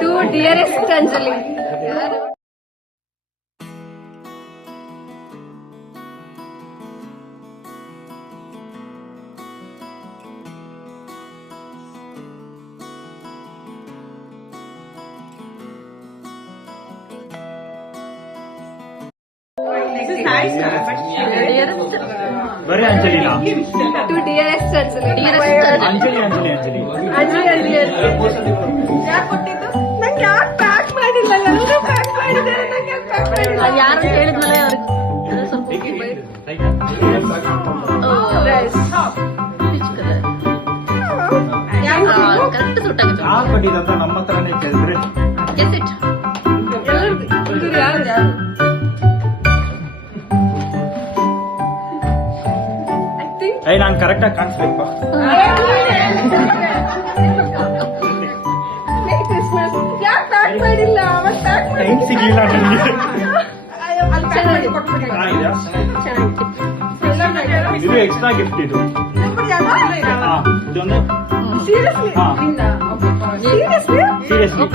To dearest Anjali. ಬರೀ ಅಂಜಲಿನಾ? To dearest Anjali. Anjali Anjali Anjali Anjali Anjali ಯಾಕೆ ಕೊಟ್ಟಿದ್ದು? ನಂಗೆ ಯಾಕೆ ಪ್ಯಾಕ್ ಮಾಡಿಲ್ಲ? ಎಲ್ಲರೂ ಪ್ಯಾಕ್ ಮಾಡಿದ್ದಾರೆ, ನಂಗೆ ಯಾಕೆ ಪ್ಯಾಕ್ ಮಾಡಿಲ್ಲ? ಯಾರು ಹೇಳಿದ್ನಲ್ಲ ಅವ್ರಿಗೆ ಸ್ವಲ್ಪ ಕರೆಕ್ಟ್ ಸೂಟ್ ಆಗುತ್ತೆ. ಯಾರು ಕೊಟ್ಟಿದಂತ ನಮ್ಮ ಹತ್ರನೇ ಕೇಳಿದ್ರೆ ನಾನು ಕರೆಕ್ಟಾಗಿ ಕಾಣಿಸ್ಬೇಕು. ಯಾಕೆ ಪ್ಯಾಕ್ ಮಾಡಿಲ್ಲ? ಟೈಮ್ ಸಿಗ್ಲಿಲ್ಲ ನನಗೆ. ಇದು ಎಕ್ಸ್ಟ್ರಾ ಗಿಫ್ಟ್ ಇದು. ಇದೊಂದು ಸೀರಿಯಸ್ಲಿ ಸೀರಿಯಸ್ಲಿ